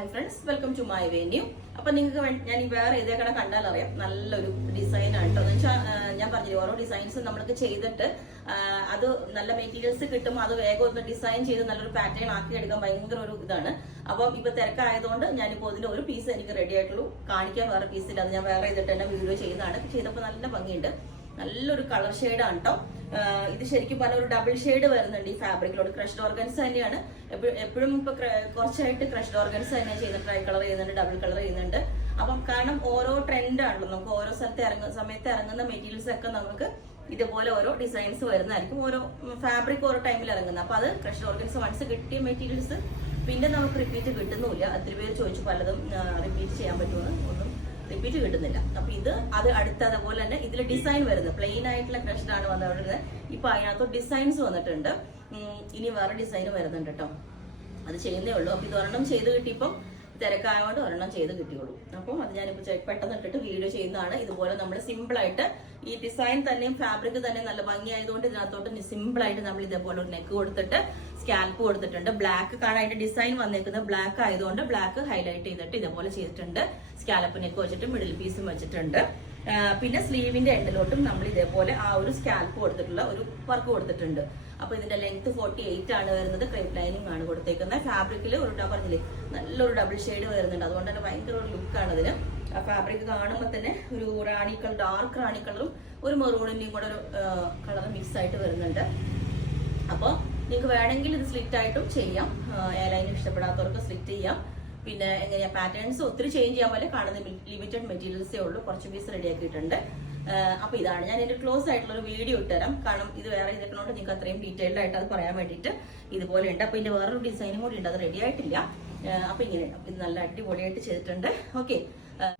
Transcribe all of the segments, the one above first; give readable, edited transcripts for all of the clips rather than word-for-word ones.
Hi friends, welcome to my venue. അപ്പൊ നിങ്ങൾക്ക് ഞാൻ ഈ വേറെ ഇതേക്കടെ കണ്ടാൽ അറിയാം, നല്ലൊരു ഡിസൈൻ ആണ് കേട്ടോ. എന്ന് വെച്ചാൽ ഞാൻ പറഞ്ഞില്ലേ, ഓരോ ഡിസൈൻസ് നമ്മൾക്ക് ചെയ്തിട്ട് അത് നല്ല മെറ്റീരിയൽസ് കിട്ടുമ്പോൾ അത് വേഗം ഒന്ന് ഡിസൈൻ ചെയ്ത് നല്ലൊരു പാറ്റേൺ ആക്കി എടുക്കാൻ ഭയങ്കര ഒരു ഇതാണ്. അപ്പം ഇപ്പൊ തിരക്കായതുകൊണ്ട് ഞാനിപ്പോൾ ഇതിന്റെ ഒരു പീസ് എനിക്ക് റെഡി ആയിട്ടുള്ളൂ. കാണിക്കാൻ വേറെ പീസില്ല, അത് ഞാൻ വേറെ ചെയ്തിട്ട് തന്നെ വീഡിയോ ചെയ്യുന്നതാണ്. ചെയ്തപ്പോൾ നല്ല ഭംഗിയുണ്ട്, നല്ലൊരു കളർ ഷെയ്ഡാണ് കേട്ടോ. ഇത് ശരിക്കും പറഞ്ഞ ഒരു ഡബിൾ ഷെയ്ഡ് വരുന്നുണ്ട് ഈ ഫാബ്രിക്കിലോട്. ക്രഷ്ഡ് ഓർഗൻസ് തന്നെയാണ് എപ്പോഴും ഇപ്പൊ കുറച്ചായിട്ട് ക്രഷ്ഡ് ഓർഗൻസ് തന്നെ ചെയ്യുന്നുണ്ട്. ട്രൈ കളർ ചെയ്യുന്നുണ്ട്, ഡബിൾ കളർ ചെയ്യുന്നുണ്ട്. അപ്പം കാരണം ഓരോ ട്രെൻഡ് ആണല്ലോ, നമുക്ക് ഓരോ സമയത്ത് ഇറങ്ങുന്ന മെറ്റീരിയൽസ് ഒക്കെ നമുക്ക് ഇതുപോലെ ഓരോ ഡിസൈൻസ് വരുന്നതായിരിക്കും. ഓരോ ഫാബ്രിക് ഓരോ ടൈമിൽ ഇറങ്ങുന്നത്. അപ്പൊ അത് ക്രഷ്ഡ് ഓർഗൻസ് വൺസ് കിട്ടിയ മെറ്റീരിയൽസ് പിന്നെ നമുക്ക് റിപ്പീറ്റ് കിട്ടുന്നില്ല. ഒത്തിരി പേര് ചോദിച്ചു പലതും റിപ്പീറ്റ് ചെയ്യാൻ പറ്റുമെന്ന്, ഒന്നും റിപ്പീറ്റ് കിട്ടുന്നില്ല. അപ്പൊ ഇത് അത് അടുത്ത അതുപോലെ തന്നെ ഇതിൽ ഡിസൈൻ വരുന്നത് പ്ലെയിൻ ആയിട്ടുള്ള ക്രഷ്ഡ് ആണ് വന്നത്. ഇപ്പൊ അതിനകത്ത് ഡിസൈൻസ് വന്നിട്ടുണ്ട്. ഇനി വേറെ ഡിസൈൻ വരുന്നുണ്ട് കേട്ടോ, അത് ചെയ്യുന്നേ ഉള്ളൂ. അപ്പൊ ഇത് ഒരെണ്ണം ചെയ്ത് കിട്ടിയപ്പം തിരക്കായതുകൊണ്ട് ഒരെണ്ണം ചെയ്ത് കിട്ടിയുള്ളൂ. അപ്പം അത് ഞാനിപ്പോ പെട്ടെന്ന് ഇട്ടിട്ട് വീഡിയോ ചെയ്യുന്നതാണ്. ഇതുപോലെ നമ്മൾ സിമ്പിൾ ആയിട്ട് ഈ ഡിസൈൻ തന്നെയും ഫാബ്രിക് തന്നെ നല്ല ഭംഗിയായതുകൊണ്ട് ഇതിനകത്തോട്ട് സിമ്പിൾ ആയിട്ട് നമ്മൾ ഇതേപോലെ ഒരു നെക്ക് കൊടുത്തിട്ട് സ്കാൽപ്പ് കൊടുത്തിട്ടുണ്ട്. ബ്ലാക്ക് കാണാൻ അതിന്റെ ഡിസൈൻ വന്നേക്കുന്നത് ബ്ലാക്ക് ആയതുകൊണ്ട് ബ്ലാക്ക് ഹൈലൈറ്റ് ചെയ്തിട്ട് ഇതേപോലെ ചെയ്തിട്ടുണ്ട്. സ്കാലപ്പ് നെക്ക് വെച്ചിട്ട് മിഡിൽ പീസും വെച്ചിട്ടുണ്ട്. പിന്നെ സ്ലീവിന്റെ എൻഡിലോട്ടും നമ്മൾ ഇതേപോലെ ആ ഒരു സ്കാൽപ്പ് കൊടുത്തിട്ടുള്ള ഒരു വർക്ക് കൊടുത്തിട്ടുണ്ട്. അപ്പൊ ഇതിന്റെ ലെങ്ത് 48 ആണ് വരുന്നത്. ക്രേപ്പ് ലൈനിങ് ആണ് കൊടുത്തേക്കുന്നത്. ഫാബ്രിക്കിൽ ഒരു പറഞ്ഞില്ലേ, നല്ലൊരു ഡബിൾ ഷെയ്ഡ് വരുന്നുണ്ട്. അതുകൊണ്ട് തന്നെ ഭയങ്കര ഒരു ലുക്കാണ് ഇതിന്. ആ ഫാബ്രിക് കാണുമ്പോൾ തന്നെ ഒരു റാണി കളർ, ഡാർക്ക് റാണി കളറും ഒരു മെറൂണിന്റെയും കൂടെ ഒരു കളർ മിക്സ് ആയിട്ട് വരുന്നുണ്ട്. അപ്പോൾ നിങ്ങൾക്ക് വേണമെങ്കിൽ ഇത് സ്ലിറ്റ് ആയിട്ടും ചെയ്യാം. എയർലൈൻ ഇഷ്ടപ്പെടാത്തവർക്ക് സ്ലിറ്റ് ചെയ്യാം. പിന്നെ എങ്ങനെയാ പാറ്റേൺസ് ഒത്തിരി ചേഞ്ച് ചെയ്യാൻ പോലെ കാണുന്ന ലിമിറ്റഡ് മെറ്റീരിയൽസേ ഉള്ളൂ. കുറച്ച് പീസ് റെഡി ആക്കിയിട്ടുണ്ട്. അപ്പൊ ഇതാണ് ഞാൻ എന്റെ ക്ലോസ് ആയിട്ടുള്ള ഒരു വീഡിയോ ഇട്ടുതരാം. കാരണം ഇത് വേറെ ഇതൊക്കെ നിങ്ങൾക്ക് അത്രയും ഡീറ്റെയിൽഡ് ആയിട്ട് അത് പറയാൻ വേണ്ടിയിട്ട് ഇതുപോലെ ഉണ്ട്. അപ്പൊ ഇതിന്റെ വേറൊരു ഡിസൈനും കൂടി ഉണ്ട്, അത് റെഡി ആയിട്ടില്ല. അപ്പൊ ഇങ്ങനെ ഇത് നല്ല അടിപൊളിയായിട്ട് ചെയ്തിട്ടുണ്ട്. ഓക്കെ,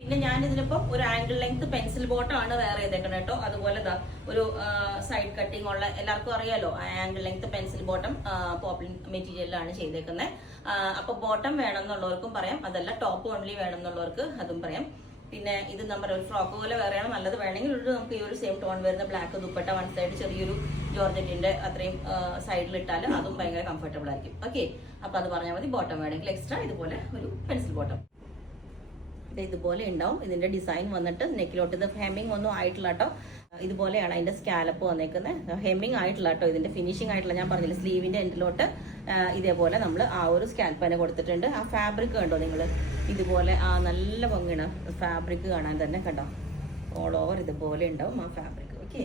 പിന്നെ ഞാൻ ഇതിനിപ്പം ഒരു ആംഗിൾ ലെങ്ത് പെൻസിൽ ബോട്ടം ആണ് വേറെ ചെയ്തേക്കണം കേട്ടോ. അതുപോലെ ഒരു സൈഡ് കട്ടിങ് ഉള്ള, എല്ലാവർക്കും അറിയാലോ angle length pencil bottom poplin മെറ്റീരിയലിലാണ് ചെയ്തേക്കുന്നത്. അപ്പൊ ബോട്ടം വേണമെന്നുള്ളവർക്കും പറയാം, അതല്ല ടോപ്പ് ഓൺലി വേണമെന്നുള്ളവർക്ക് അതും പറയാം. പിന്നെ ഇത് നമ്മുടെ ഒരു ഫ്രോക്ക് പോലെ വേറെയാണ് നല്ലത്. വേണമെങ്കിൽ ഒരു നമുക്ക് ഈ ഒരു സെയിം ടോൺ വരുന്ന ബ്ലാക്ക് ദുപ്പട്ട വൺ സൈഡ് ചെറിയൊരു ജോർജറ്റിന്റെ അത്രയും സൈഡിൽ ഇട്ടാൽ അതും ഭയങ്കര കംഫർട്ടബിൾ ആയിരിക്കും. ഓക്കെ, അപ്പൊ അത് പറഞ്ഞാൽ മതി. ബോട്ടം വേണമെങ്കിൽ എക്സ്ട്രാ ഇതുപോലെ ഒരു പെൻസിൽ ബോട്ടം ഇതുപോലെ ഉണ്ടാവും. ഇതിന്റെ ഡിസൈൻ വന്നിട്ട് നെക്കിലോട്ട് ഇത് ഹെമ്മിങ് ഒന്നും ആയിട്ടില്ല കേട്ടോ. ഇതുപോലെയാണ് അതിന്റെ സ്കാലപ്പ് വന്നേക്കുന്നത്. ഹെമ്മിങ് ആയിട്ടില്ല കേട്ടോ, ഇതിന്റെ ഫിനിഷിംഗ് ആയിട്ടില്ല. ഞാൻ പറഞ്ഞില്ല, സ്ലീവിന്റെ എൻഡിലോട്ട് ഇതേപോലെ നമ്മൾ ആ ഒരു സ്കാൽപ്പ് തന്നെ കൊടുത്തിട്ടുണ്ട്. ആ ഫാബ്രിക് കണ്ടോ നിങ്ങൾ, ഇതുപോലെ ആ നല്ല ഭംഗിയാണ് ഫാബ്രിക് കാണാൻ തന്നെ കണ്ടോ. ഓൾ ഓവർ ഇതുപോലെ ഉണ്ടാവും ആ ഫാബ്രിക്. ഓക്കെ,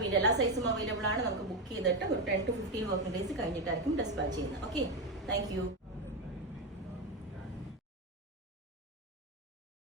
പിന്നെ എല്ലാ സൈസും അവൈലബിൾ ആണ്. നമുക്ക് ബുക്ക് ചെയ്തിട്ട് ഒരു 10 to 15 വർക്കിംഗ് ഡേയ്സ് കഴിഞ്ഞിട്ടായിരിക്കും ഡിസ്പാച്ച് ചെയ്യുന്നത്. Okay, thank you.